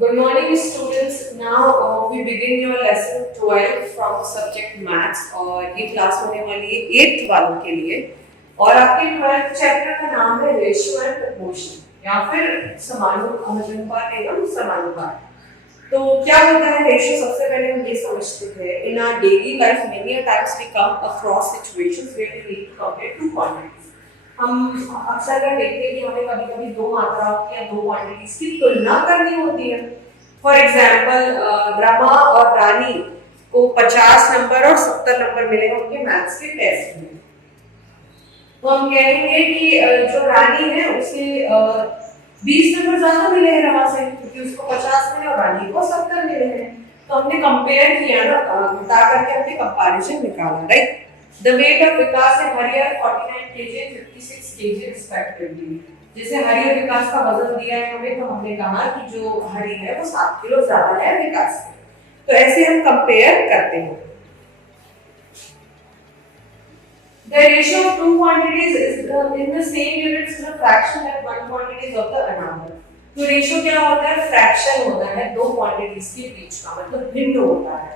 Good morning, students. Now we begin your lesson 12 from the subject maths और ये class होने वाली है 8th वालों के लिए और आपके 12th चैप्टर का नाम है रेशियो एंड प्रोपोर्शन या फिर समानुपात एवं समानुपात। तो क्या होता है रेशियो? सबसे पहले हम ये समझते हैं in our daily life many times we come across situations where we need to compare two quantities. हम अक्सर अगर देखते हैं कि हमें कभी-कभी दो मात्राओं की या दो क्वांटिटीज की तुलना करनी होती है। फॉर एग्जाम्पल रमा और रानी को 50 नंबर और 70 नंबर मिले उनके मैथ्स के टेस्ट में। तो हम कहेंगे कि जो रानी है उसे 20 नंबर ज्यादा मिले हैं रमा से क्योंकि उसको 50 मिले और रानी को 70 मिले हैं। तो हमने कंपेयर किया ना, घटा करके हमने कंपैरिजन निकाला, right. The weight of Vikas and Hari are 49 kg and 56 kg respectively। जैसे हरि और विकास का वजन दिया है हमें, तो हमने कहा कि जो हरि है वो 7 किलो ज्यादा है विकास से। तो ऐसे हम कंपेयर करते हैं। The ratio of two quantities is in the same units is a fraction that one quantity is of the another। तो रेशियो क्या होता है? फ्रैक्शन होता है दो क्वांटिटीज के बीच का, मतलब भिन्न होता है।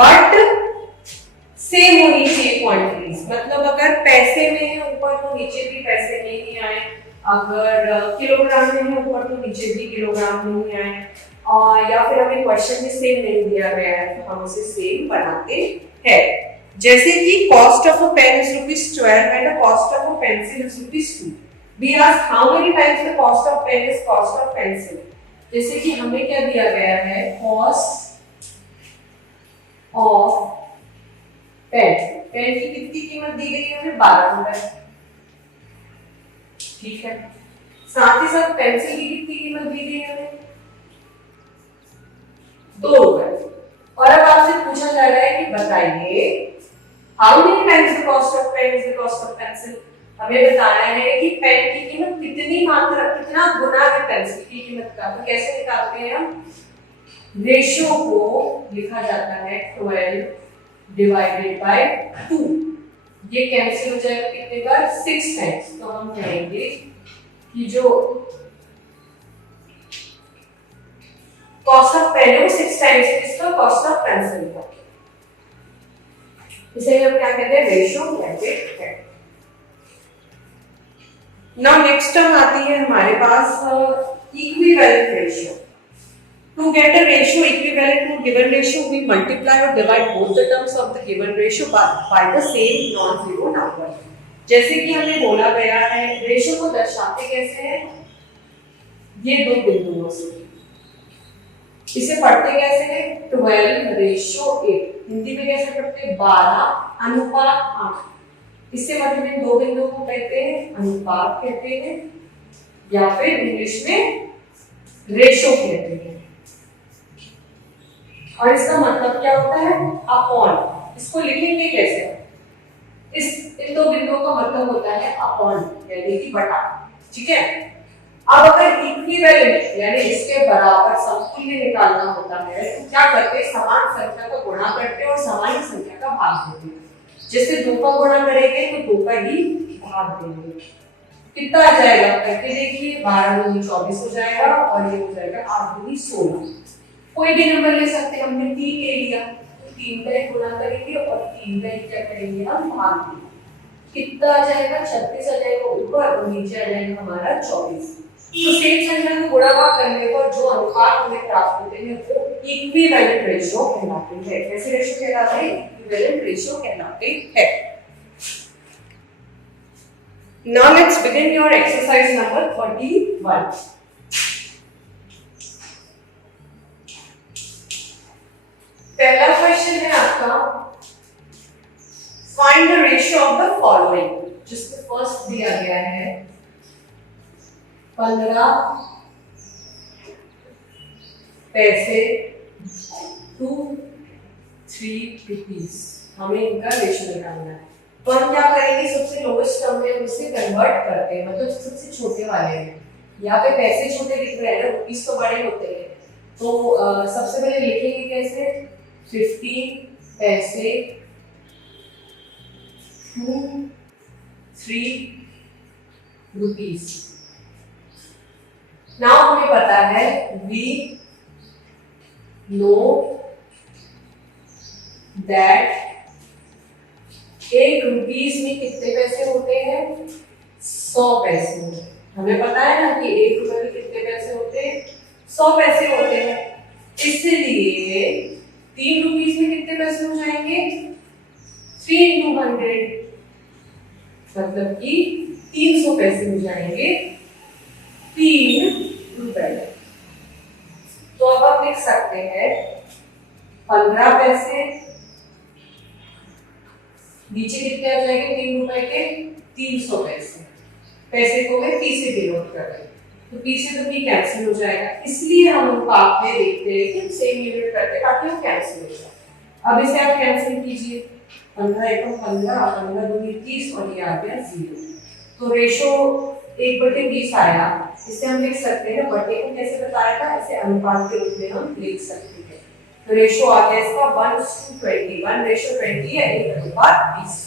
बट सेम होनी चाहिए क्वांटिटीज, मतलब अगर पैसे में है ऊपर तो नीचे भी पैसे में ही आए, अगर किलोग्राम में है ऊपर तो नीचे भी किलोग्राम में ही आए, और या फिर हमें क्वेश्चन में सेम नहीं दिया गया है तो हम उसे सेम बनाते हैं। जैसे कि cost of a pen is ₹12 and the cost of a pencil is ₹2। We ask how many times the cost of pen is cost of pencil. जैसे कि हमें क्या दिया गया है, कॉस्ट ऑफ पेन की कितनी कीमत दी गई है हमें? 12 रुपए, ठीक है। साथ ही साथ पेंसिल की कितनी कीमत दी गई है हमें? 2 रुपए। और अब आपसे पूछा जा रहा है कि बताइए how many times the cost of pen is the cost of pencil. हमें बताना है कि पेन की कीमत कितनी मात्रा, कितना गुना है पेंसिल की कीमत का। तो कैसे निकालते हैं हम? रेशियो को लिखा जाता है 12 डिवाइडेड बाय 2। ये कैंसिल हो जाएगा कितने बार? 6 टाइम्स। तो हम कहेंगे कि जो कॉस्ट ऑफ पेन है वो 6 टाइम्स है इसका कॉस्ट ऑफ पेंसिल का। इसे हम क्या कहते हैं? रेशियो कहते हैं। नाउ नेक्स्ट टर्म आती है हमारे पास equivalent ratio. To get a ratio equivalent to a given ratio, we multiply or divide both the terms of the given ratio by the same non-zero number। जैसे कि हमें बोला गया है रेशियो को दर्शाते कैसे हैं? ये दो बिंदुओं से। इसे पढ़ते कैसे हैं? 12:8। हिंदी में कैसे पढ़ते हैं? 12:8। इससे मतलब इन दो बिंदुओं को कहते हैं अनुपात कहते हैं या फिर इंग्लिश में रेशियो कहते हैं। और इसका मतलब क्या होता है? अपॉन। इसको लिखेंगे कैसे? इन दो बिंदुओं का मतलब होता है अपॉन यानी कि बटा, ठीक है। अब अगर इक्विवेलेंट यानी इसके बराबर समतुल्य निकालना होता है तो क्या करते हैं? समान संख्या का गुणा करते हैं और समान संख्या का भाग देते हैं। जैसे 2 का गुणा करेंगे तो 2 का ही भाग देंगे। कितना आ जाएगा करके देखिए, 12 दूनी 24 हो जाएगा और ये हो जाएगा 8 दूनी 16। कोई भी नंबर ले सकते हैं, हमने 3 ले लिया तो 3 का ही गुणा करेंगे और 3 का ही क्या करेंगे? हम भाग देंगे। कितना आ जाएगा? 36 आ जाएगा ऊपर और नीचे आ जाएगा हमारा 24। तो सेम संख्या को गुणा भाग करने पर जो अनुपात हमें प्राप्त होते हैं वो इक्विवेलेंट रेशियो कहलाते हैं। कैसे रेशियो कहलाते हैं? इक्विवेलेंट रेशियो कहलाते हैं। Now let's begin your exercise number 31। पहला क्वेश्चन है आपका, find the ratio of the following. जिसमें फर्स्ट दिया गया है 15 पैसे टू 3 रुपीज। हमें इनका रेशियो निकालना है। तो हम क्या करेंगे? सबसे लोएस्ट टर्म में उसे कन्वर्ट करते हैं, मतलब सबसे छोटे वाले हैं। यहाँ पे पैसे छोटे दिख रहे हैं, रुपीज तो बड़े होते हैं। तो सबसे पहले लिखेंगे कैसे? 15 पैसे टू 3 रुपीज। नाउ हमें पता है V नो दैट 1 रुपीज में कितने पैसे होते हैं? 100 पैसे होते हैं। हमें पता है ना कि 1 रुपए में कितने पैसे होते हैं? 100 पैसे होते हैं। इसलिए 3 रुपीज में कितने पैसे हो जाएंगे? 3 into 100, मतलब कि 300 पैसे हो जाएंगे 3 रुपए। तो अब हम लिख सकते हैं 15 पैसे, नीचे कितने आ जाएंगे 3 रुपए के? 300 पैसे। पैसे को मैं पी से डिनोट कर रही हूँ, तो पी से तो पी कैंसिल हो जाएगा, इसलिए हम अनुपात में देखते हैं कि सेम यूनिट करते हैं ताकि वो कैंसिल हो जाए। अब इसे आप कैंसिल कीजिए, 15 एकम 15, 15 दूनी 30 और ये आ गया 0। तो रेशो 1/20 आया। इसे हम लिख सकते हैं, बटे को कैसे बताया था? इसे अनुपात के रूप में हम लिख सकते हैं। तो रेशो आ गया इसका 1:20, 1:20 है 1/20।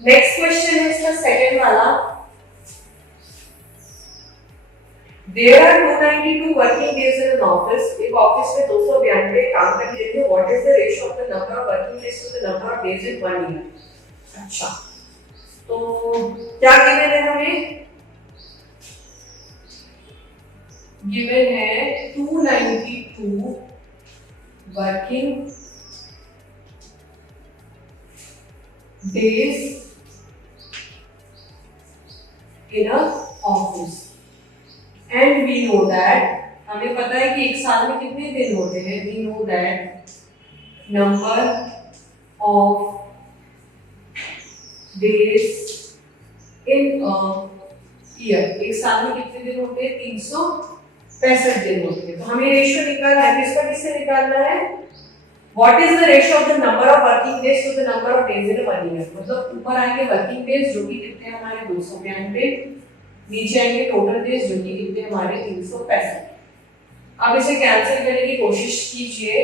नेक्स्ट क्वेश्चन है इसका सेकंड वाला। There are 292 working days in an office. एक ऑफिस में 292 काम करने देते हैं। What is the ratio of the number of working days to the number of days in 1 year? अच्छा, तो क्या गिवन है हमें? गिवन है 292 working days in a office and we know that, हमें पता है कि एक साल में कितने दिन होते हैं? we know that number of days in a year, एक साल में कितने दिन होते हैं? 365 दिन होते हैं। तो हमें रेशियो निकालना है, किसका किससे निकालना है? What is the ratio of the number of working days to the number of days in a 1 year? मतलब ऊपर आएंगे वर्किंग डेज जो कि कितने हैं हमारे 292, नीचे आएंगे टोटल डेज जो कि कितने हमारे 365। अब इसे कैंसिल करने की कोशिश कीजिए।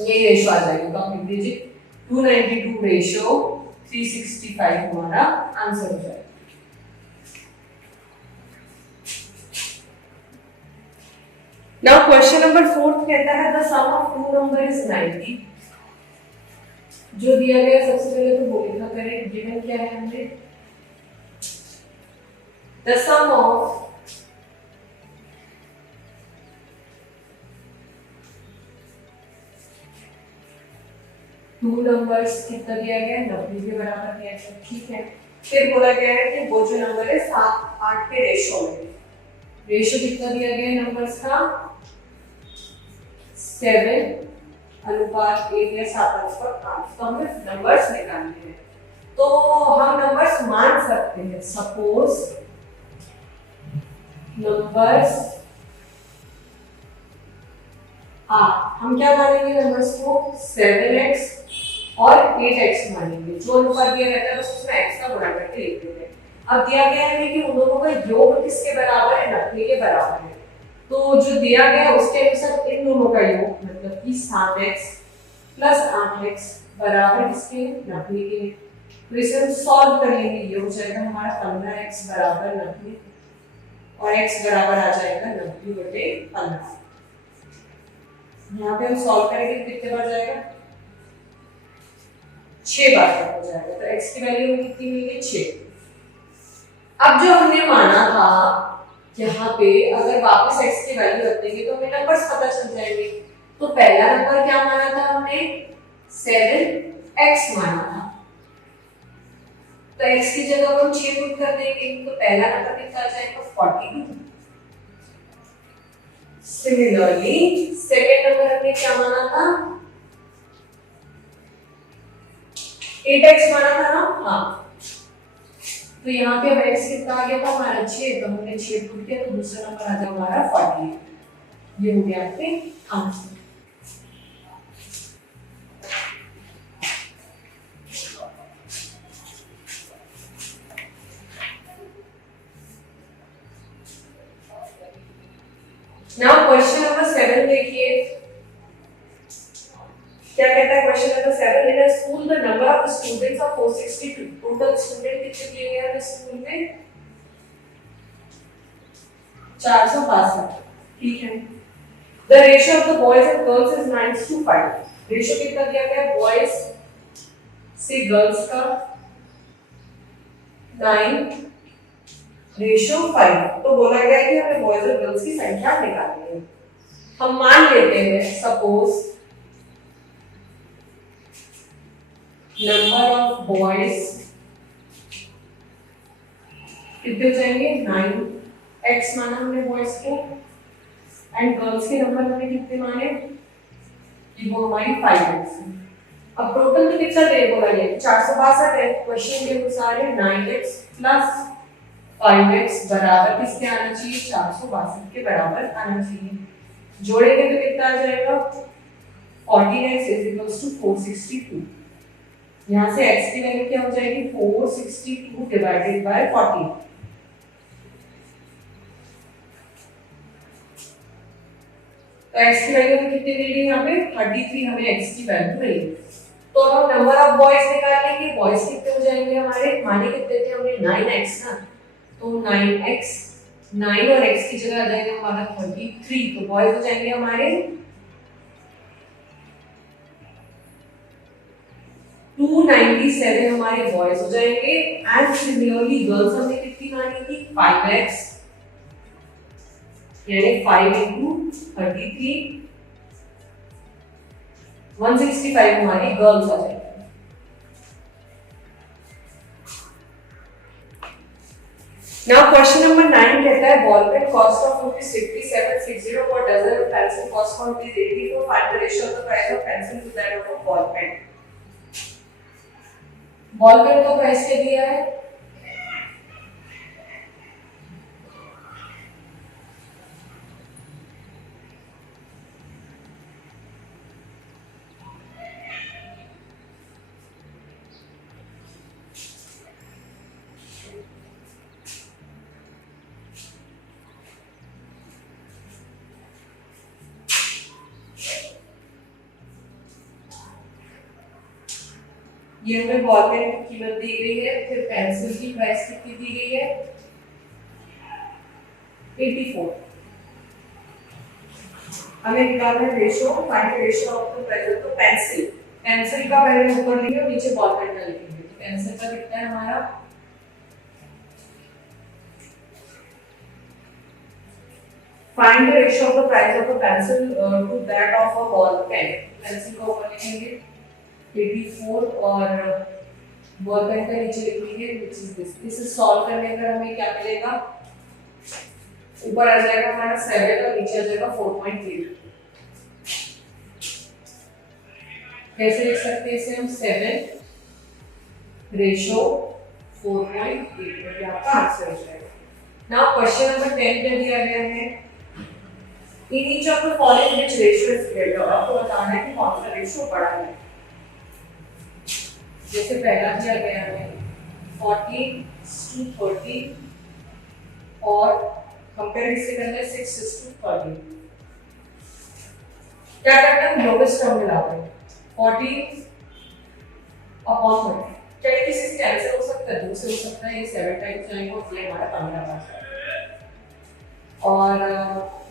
ये रेशियो आ जाएगी, तो आप लिख दीजिए 292 रेशियो 365 हमारा आंसर हो जाएगा। Now question number 4 कहता है the sum of two number is 90। जो दिया गया सबसे पहले तो वो लिखा करें, गिवन क्या है हमने? The sum of two numbers कितना दिया गया? 90 के बराबर दिया गया, ठीक है। फिर बोला गया है कि वो जो नंबर है 7 8 के रेशो में, रेशो कितना दिया गया है नंबर्स का? 7 अनुपात 1 या 7:8। तो हमें नंबर्स निकालने हैं, तो हम नंबर्स मान सकते हैं। सपोज नंबर्स हम क्या मानेंगे? नंबर्स को 7x और 8x मानेंगे। जो अनुपात दिया रहता है बस उसमें x का गुणा करके लिख देते हैं। अब दिया गया है कि उन दोनों का योग किसके बराबर है? 90 के बराबर है। तो जो दिया गया उसके अनुसार इन दोनों का योग मतलब कि 7x प्लस 8x बराबर इसके 90 के। तो इसे हम सॉल्व कर लेंगे, ये हो जाएगा हमारा 15x बराबर 90 और x बराबर आ जाएगा 90/15। यहाँ पे हम सॉल्व करेंगे कितने बार जाएगा? 6 बार हो जाएगा। तो x की वैल्यू कितनी मिलेगी? 6। अब जो हमने माना था यहाँ पे अगर वापस x की वैल्यू रख देंगे तो हमें नंबर्स पता चल जाएंगे। तो पहला नंबर क्या माना था हमने? 7x माना था, तो x की जगह हम 6 पुट कर देंगे तो पहला नंबर कितना आ जाएगा? 42। सिमिलरली सेकंड नंबर हमने क्या माना था? 8x माना था ना? हाँ, तो यहाँ पे अब x कितना आ गया था हमारा? 6, तो हमने 6 पुट किया तो दूसरा नंबर आ जाएगा हमारा 48। ये हो गया आपके आंसर। Now question number 7 देखिए। Students are 462. टोटल स्टूडेंट कितने दिए गए हैं स्कूल में? 462. ठीक है. The ratio of the boys and girls is 9:5. Ratio कितना दिया गया है बॉयज से गर्ल्स का? 9:5. तो बोला गया है कि हमें बॉयज और गर्ल्स की संख्या निकालनी है. हम मान लेते हैं सपोज नंबर ऑफ बॉयज कितने हो जाएंगे? 9x माना हमने बॉयज को, एंड गर्ल्स के नंबर हमने कितने माने? कि वो हमारी 5x है. अब टोटल तो कितना दे बोला गया? 462 है. क्वेश्चन के अनुसार है 9x प्लस 5x बराबर किसके आना चाहिए? 462 के बराबर आना चाहिए. जोड़ेंगे तो कितना आ जाएगा? 14x is equals to 462. यहाँ से x की वैल्यू क्या हो जाएगी? 462 डिवाइडेड बाय 14. तो x की वैल्यू हमें कितनी मिली? यहाँ पे 33 हमें x की वैल्यू मिली. तो अब हम नंबर ऑफ बॉयज निकालेंगे. बॉयज कितने हो जाएंगे हमारे? माने कितने थे हमने? 9x ना. तो 9x 9 और x की जगह आ जाएगा हमारा 33. तो बॉयज हो जाएंगे हमारे 297 हमारे बॉयज हो जाएंगे. एंड सिमिलरली गर्ल्स हमने कितनी मानी थी? 5x, यानी 5 into 33 165 हमारी गर्ल्स आ जाएंगी. Now question number 9 कहता है ball pen cost of ₹5760 per dozen and pencil cost of ₹84. Find the ratio of the price of pencil to that of a ball pen. Ball pen का price क्या दिया है? ये हमें ball pen की कीमत दी गई है. फिर पेंसिल की प्राइस कितनी दी गई है? 84. हमें निकालना है ratio. Find the ratio of the price of the pencil. Pencil का पहले ऊपर लिखेंगे और नीचे बॉल पेन का लिखेंगे. तो पेंसिल का कितना है हमारा? Find the ratio of the price of the pencil to that of a ball pen. Pencil का ऊपर लिखेंगे 84 और बॉल पेन का नीचे लिखेंगे व्हिच इज दिस. इसे सॉल्व करने पर हमें क्या मिलेगा? ऊपर आ जाएगा हमारा 7 और नीचे आ जाएगा 4.8. कैसे लिख सकते हैं इसे हम? 7 रेशियो 4.8. ये आपका आंसर हो जाएगा. नाउ क्वेश्चन नंबर 10 पे दिया गया है in each of the following which ratio is greater. आपको बताना है कि कौन सा रेशियो बड़ा है. जैसे पहला दिया गया है 40:30 और कंपेयर इससे करना है 6:30. क्या करना है? लोवेस्ट टर्म में लाते हैं 40/30. क्या ये किसी से कैंसिल हो सकता है? 2 से हो सकता है. ये 7 टाइम्स जाएगा और ये हमारा 15 बचता है. और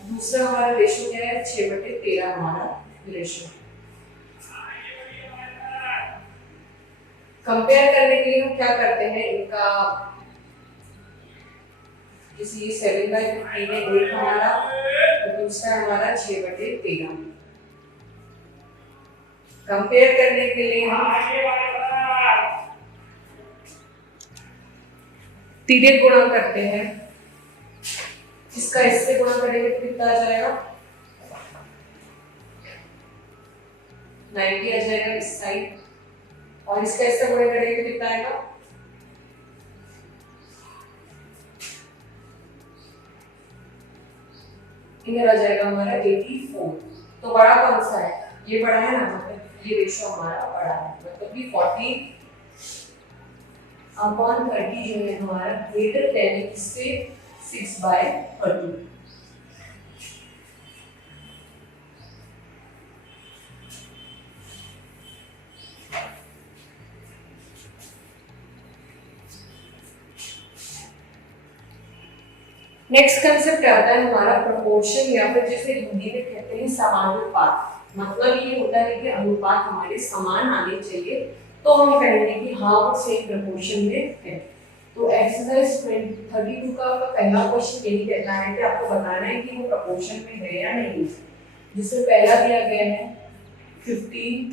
दूसरा हमारा रेशियो क्या है? 6/13 हमारा रेशियो. कंपेयर करने के लिए हम क्या करते हैं? इनका जैसे ये 7/15 है एक हमारा, तो दूसरा हमारा 6/13. कंपेयर करने के लिए हम तिर्यक गुणा करते हैं. इसका इससे गुणा करेंगे तो कितना आ जाएगा? 90 आ जाएगा इस साइड. और इसका इससे गुणा करेंगे तो कितना आएगा? इधर आ जाएगा हमारा 84. तो बड़ा कौन सा है? ये बड़ा है ना. मतलब ये रेशियो हमारा बड़ा है. मतलब कि 40/30 जो है हमारा ग्रेटर देन इससे 6/30. नेक्स्ट कंसेप्ट आता है हमारा प्रोपोर्शन, या फिर जिसे हिंदी में कहते हैं समानुपात। मतलब ये होता है कि अनुपात हमारे समान आने चाहिए, तो हम कहेंगे कि हाँ वो सेम प्रोपोर्शन में है। तो एक्सरसाइज 32 का पहला क्वेश्चन यही कहता है कि आपको बताना है कि वो प्रोपोर्शन में है या नहीं। जिसमें पहला दिया गया है 15,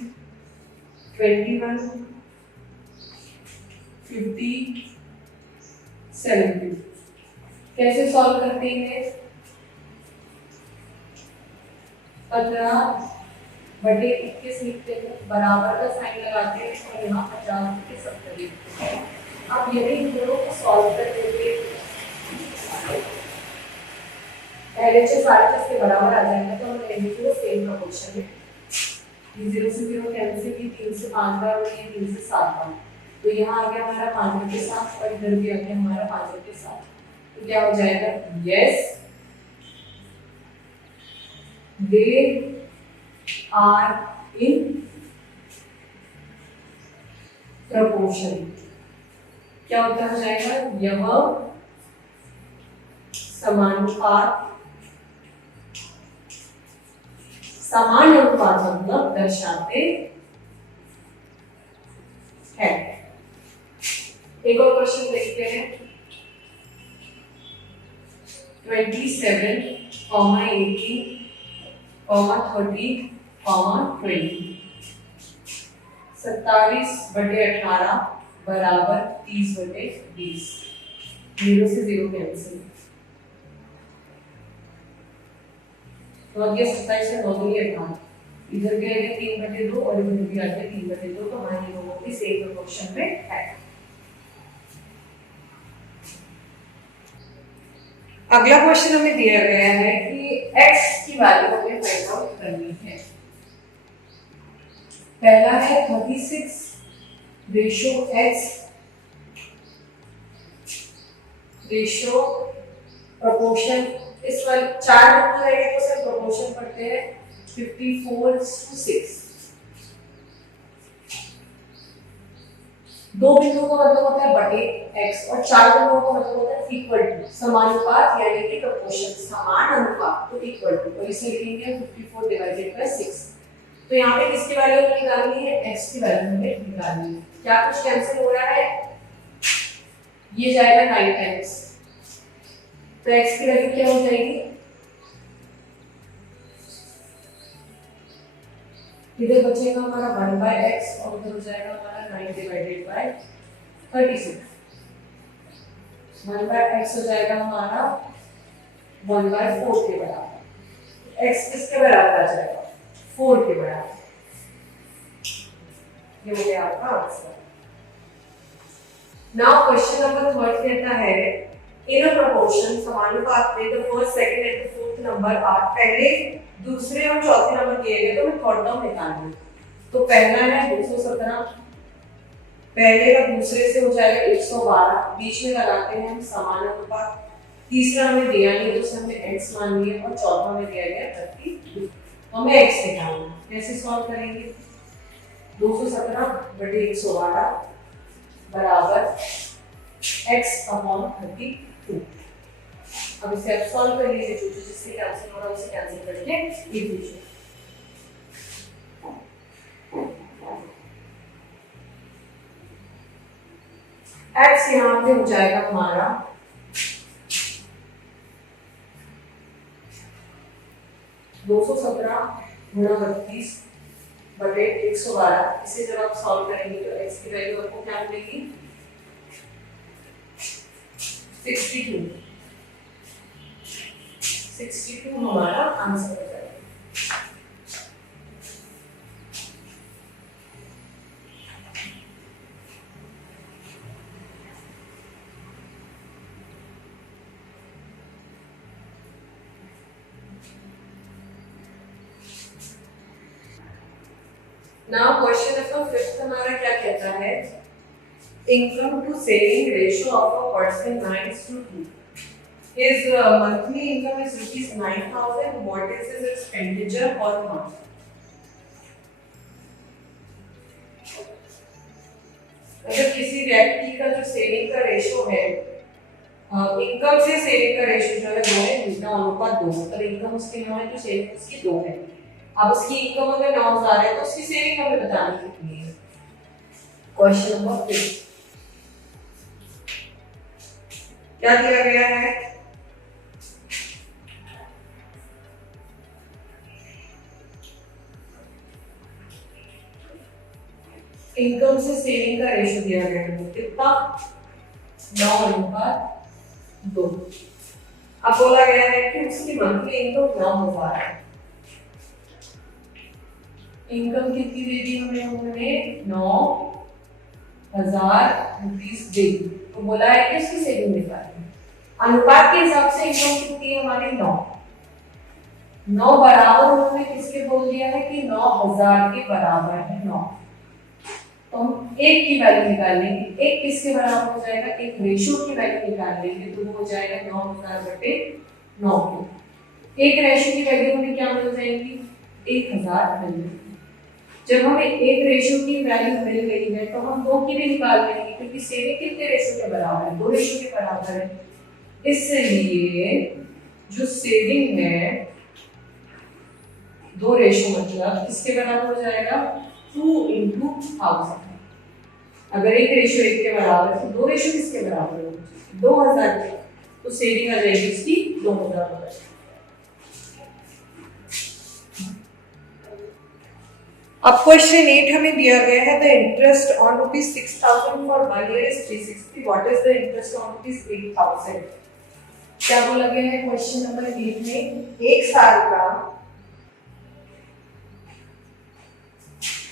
21, 50, 70। कैसे सॉल्व करते हैं? 15/21 लिखते हैं, बराबर का साइन लगाते हैं और यहाँ 50/70 लिखते हैं। अब यदि इन दोनों को सॉल्व करते हुए LHS RHS के बराबर आ जाएगा तो हम कहेंगे कि वो सेम प्रोपोर्शन है। ये 0 से 0 कैंसिल, ये 3 से 5 बार और ये 3 से 7 बार, तो यहाँ आ गया हमारा 5/7 और इधर भी आ गया हमारा 5/7। तो क्या हो जाएगा? Yes, they are in proportion। क्या उत्तर हो जाएगा? यह समानुपात, समान अनुपात मतलब दर्शाते हैं। एक और क्वेश्चन देखते हैं। 27, 18, 30, 20। 27/18 बराबर 30/20। 0 से 0 कैंसिल, तो अब ये 27 से 9 ही 18, इधर भी आ गया 3/2 और इधर भी आ गया 3/2, तो हमारे दोनों की सेम प्रोपोर्शन में है। अगला क्वेश्चन हमें दिया गया है कि x की वैल्यू हमें फाइंड आउट करनी है। पहला है 36/x रेशियो प्रोपोर्शन। इस वाले 4 बिंदु रहेंगे तो सिर्फ प्रोपोर्शन पढ़ते हैं। 54:6। 2 बिंदुओं का मतलब होता है बटे x और 4 बिंदुओं का मतलब होता है इक्वल टू, समानुपात यानी कि प्रोपोर्शन, समान अनुपात, तो इक्वल टू। तो इसे लिखेंगे 54/6। तो यहाँ पे किसकी वैल्यू हमें निकालनी है? x की वैल्यू हमें निकालनी है। क्या कुछ कैंसिल हो रहा है? ये जाएगा 9 टाइम्स, तो x की वैल्यू क्या हो जाएगी? इधर बचेगा हमारा 1/x और उधर हो जाएगा हमारा 9/36। 1/x हो जाएगा हमारा 1/4 के बराबर। x किसके बराबर आ जाएगा? 4 के बराबर। ये हो गया आपका आंसर। नाउ क्वेश्चन नंबर 3 कहता है इन अ प्रोपोर्शन, समानुपात में the first, second and fourth number are, पहले, दूसरे और चौथे नंबर दिए गए तो मैं थर्ड टर्म निकालूंगी। तो पहला है 217, पहले का दूसरे से हो जाएगा 112, बीच में लगाते हैं हम समान अनुपात। तीसरा हमें दिया नहीं तो हमने x मान लिया और चौथा हमें दिया गया 32, हमें x निकालना है। कैसे सॉल्व करेंगे? 217/112 बराबर x/32। अब इसे आप सॉल्व कर लीजिए, जो जिससे कैंसिल हो रहा है उसे कैंसिल करके लिख लीजिए। x यहाँ पे हो जाएगा हमारा 217/32/112। इसे जब आप सॉल्व करेंगे तो x की वैल्यू आपको क्या मिलेगी? 62। 62 हमारा आंसर हो जाएगा। नाउ क्वेश्चन नंबर 5 हमारा क्या कहता है? Income to saving ratio of a person 9:2। His monthly income is ₹9,000. What is his expenditure per month? अगर किसी व्यक्ति का जो सेविंग का रेशियो है इनकम से सेविंग का रेशियो जो है वो है 9:2। मतलब इनकम उसकी 9 है तो सेविंग उसकी 2 है। अब उसकी इनकम अगर 9,000 है तो उसकी सेविंग हमें बतानी कितनी है। क्वेश्चन नंबर 3 क्या दिया गया है? इनकम से सेविंग का रेशियो दिया गया है कितना? 9:2। अब बोला गया है कि उसकी मंथली इनकम 9,000 है। इनकम कितनी दे दी हमें? उन्होंने 9,000 रुपीज दे दी। तो बोला है कि उसकी सेविंग निकालनी। अनुपात के हिसाब से इनकम कितनी है हमारी? 9 बराबर उन्होंने किसके बोल दिया है कि 9,000 के बराबर है 9। तो हम एक की वैल्यू निकाल लेंगे। एक किसके बराबर हो जाएगा? एक रेशियो की वैल्यू निकाल लेंगे तो वो हो जाएगा 9,000/9 के। एक रेशियो की वैल्यू हमें क्या मिल जाएगी? 1,000 मिल जाएगी। जब हमें एक रेशियो की वैल्यू मिल गई है तो हम दो की भी निकाल लेंगे क्योंकि सेविंग कितने रेशियो के बराबर है? 2 रेशियो के बराबर है। इसलिए जो सेविंग है 2 रेशियो मतलब किसके बराबर हो जाएगा? 2:1000। अगर एक रेशियो 1 के बराबर है तो 2 रेशियो किसके बराबर होगा? 2,000 के। तो सेविंग आ जाएगी इसकी 2,000। अब क्वेश्चन 8 हमें दिया गया है the interest on ₹6,000 for 1 year is 360। What is the interest on ₹8,000? क्या बोला गया है क्वेश्चन नंबर 8 में? एक साल का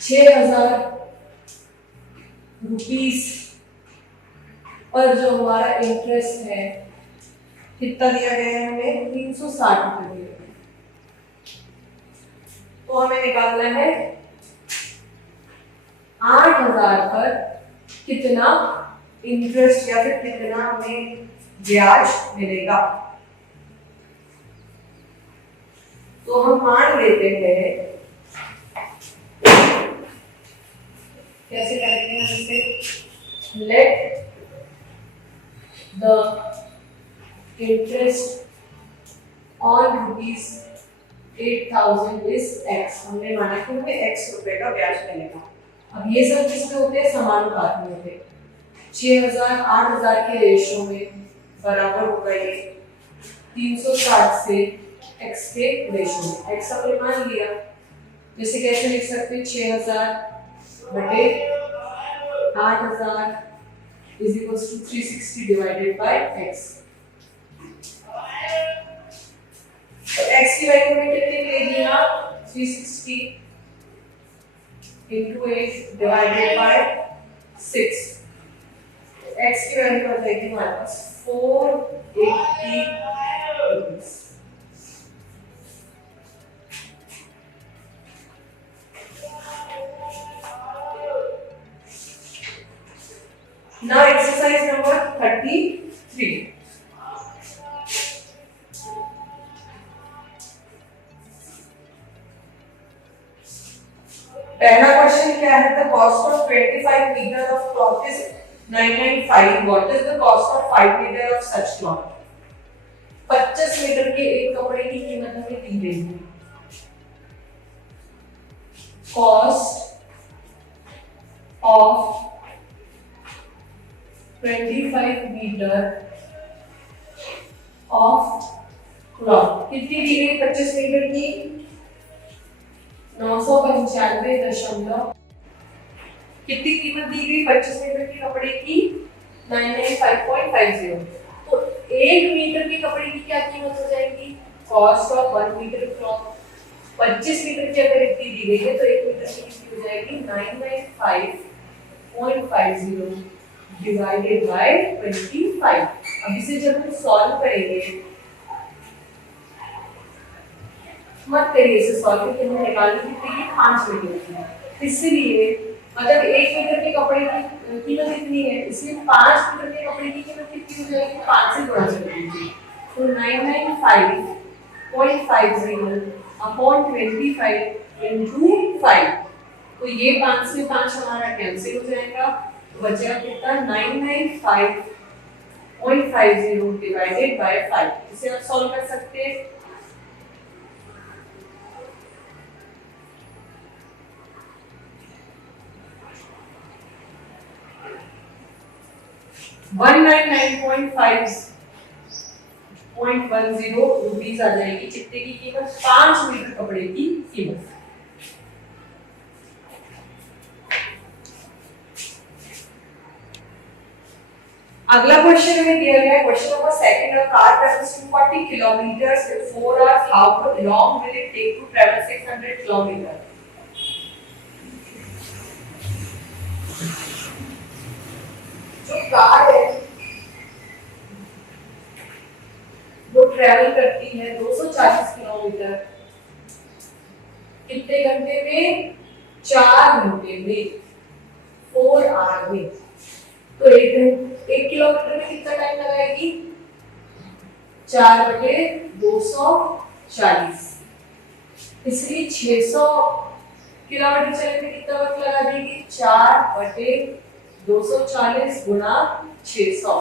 6,000 रुपीस पर जो हमारा इंटरेस्ट है कितना दिया गया है हमें? 360 रुपए दिया गया। तो हमें निकालना है 8,000 पर कितना इंटरेस्ट या फिर कितना हमें ब्याज मिलेगा। तो हम मान लेते हैं, कैसे करेंगे हम इसे? Let the interest on ₹8,000 is x। हमने माना कि हमें x रुपए का ब्याज मिलेगा। अब ये सब किसके होते हैं? समानुपात में होते हैं। 6,000 8,000 के रेशियो में बराबर होगा ये 360 से x के रेशियो में। x हमने मान लिया। जैसे कैसे लिख सकते हैं? 6,000 बटे 8,000 is equal to 360 divided by x। तो x की वैल्यू में कितनी ले लिया? 360 into 8 divided by 6। x की वैल्यू आ जाएगी हमारे पास 480 रुपीस। Now exercise number 33। पहला क्वेश्चन क्या है? The cost of 25 meter of cloth is 995। What is the cost of 5 meter of such cloth? 25 meter के एक कपड़े की कीमत हमें दी गई है। Cost of 25 meter of cloth कितनी दी गई? 25 मीटर की 995 कितनी कीमत दी गई? 25 मीटर के कपड़े की 995.50। तो 1 मीटर के कपड़े की क्या कीमत हो जाएगी? Cost of 1 meter cloth. 25 meter की अगर इतनी दी गई है तो 1 मीटर की कितनी हो जाएगी? 995.50 डिवाइडेड बाय 25। अब इसे जब हम सॉल्व करेंगे, मत करिए इसे सॉल्व करके हमें निकालनी कितनी? 5 मीटर की। इसलिए मतलब 1 मीटर के कपड़े की कीमत इतनी है, इसलिए 5 मीटर के कपड़े की कीमत कितनी हो जाएगी? 5 से गुणा कर दीजिए। तो 995.50 अपॉन 25 इनटू 5। तो ये 5 से 5 हमारा कैंसिल हो जाएगा। तो बचेगा कितना? 995 0.50 डिवाइडेड बाय 5, इसे आप सॉल्व कर सकते हैं। ₹199.10 आ जाएगी। कितने की कीमत? 5 मीटर कपड़े की कीमत। अगला क्वेश्चन हमें दिया गया है, question number second, a car travels 240 kilometers in 4 hours, how long will it take to travel 600 kilometers? जो कार है वो ट्रैवल करती है 240 किलोमीटर कितने घंटे में? 4 घंटे में, 4 आवर में। तो 1 किलोमीटर में कितना टाइम लगाएगी? 4/240, इसलिए 600 किलोमीटर चलने में कितना वक्त लगा देगी? 4/240 गुणा 600।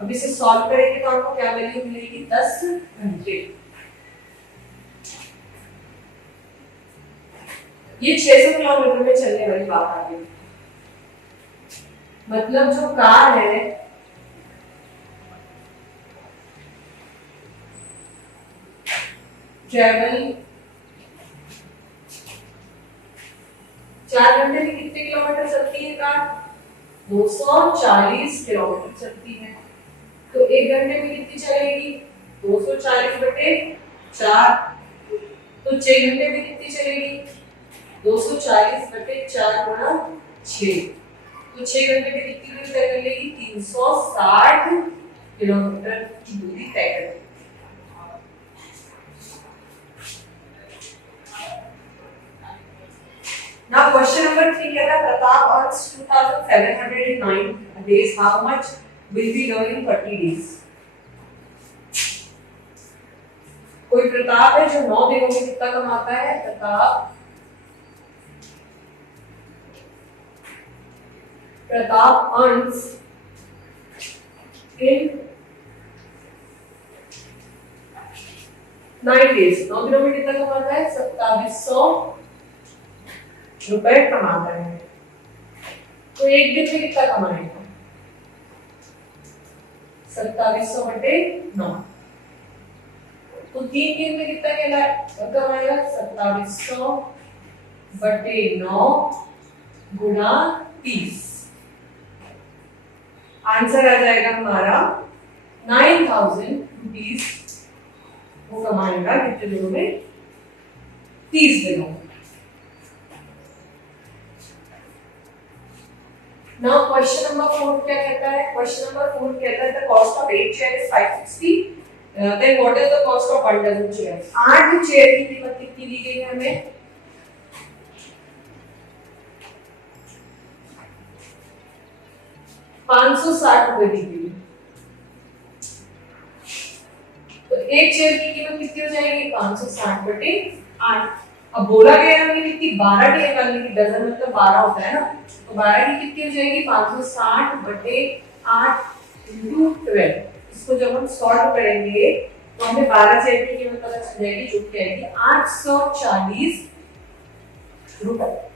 अब इसे सॉल्व करेंगे तो आपको क्या वैल्यू मिलेगी? 10 घंटे। ये 600 किलोमीटर में चलने वाली बात आ गई। मतलब जो कार है ट्रेवल 4 घंटे में कितने किलोमीटर चलती है कार? 240 किलोमीटर चलती है। तो 1 घंटे में कितनी चलेगी? 240/4। तो 6 घंटे में कितनी चलेगी? 240/4 गुणा 6। तो 6 घंटे में कितनी दूरी तय कर लेगी? 360 किलोमीटर की दूरी तय कर लेगी। Now question number 3 कहता है Pratap earns 2709 days, how much will be learned in 30 days? कोई प्रताप है जो 9 दिनों में कितना कमाता है? प्रताप earns in 9 days, 9 दिनों में कितना कमाता है? 2700 रुपए कमाता है। तो 1 दिन में कितना कमाएगा? 2700/9। तो 3 दिन में कितना कमाएगा? 2700/9 गुणा 30। आंसर आ जाएगा हमारा 9000 रुपीज। वो कमाएगा कितने दिनों में? 30 दिनों में। Now question number 4 क्या कहता है? Question number 4 कहता है the cost of 8 chair is 560. Then what is the cost of 1 dozen chair? 8 chair की कीमत कितनी दी गई है हमें? 560 रुपए दी गई है। तो एक चेयर की कीमत कितनी हो जाएगी? 560/8। अब बोला गया हमने कितनी? 12 टेयर वाली की, डजन मतलब 12 होता है ना, तो 12 की कितनी हो जाएगी? 560/8 × 12। इसको जब हम सॉल्व करेंगे तो हमें 12 चेयर की कीमत पता चल जाएगी, जो कि आएगी 840 रुपए।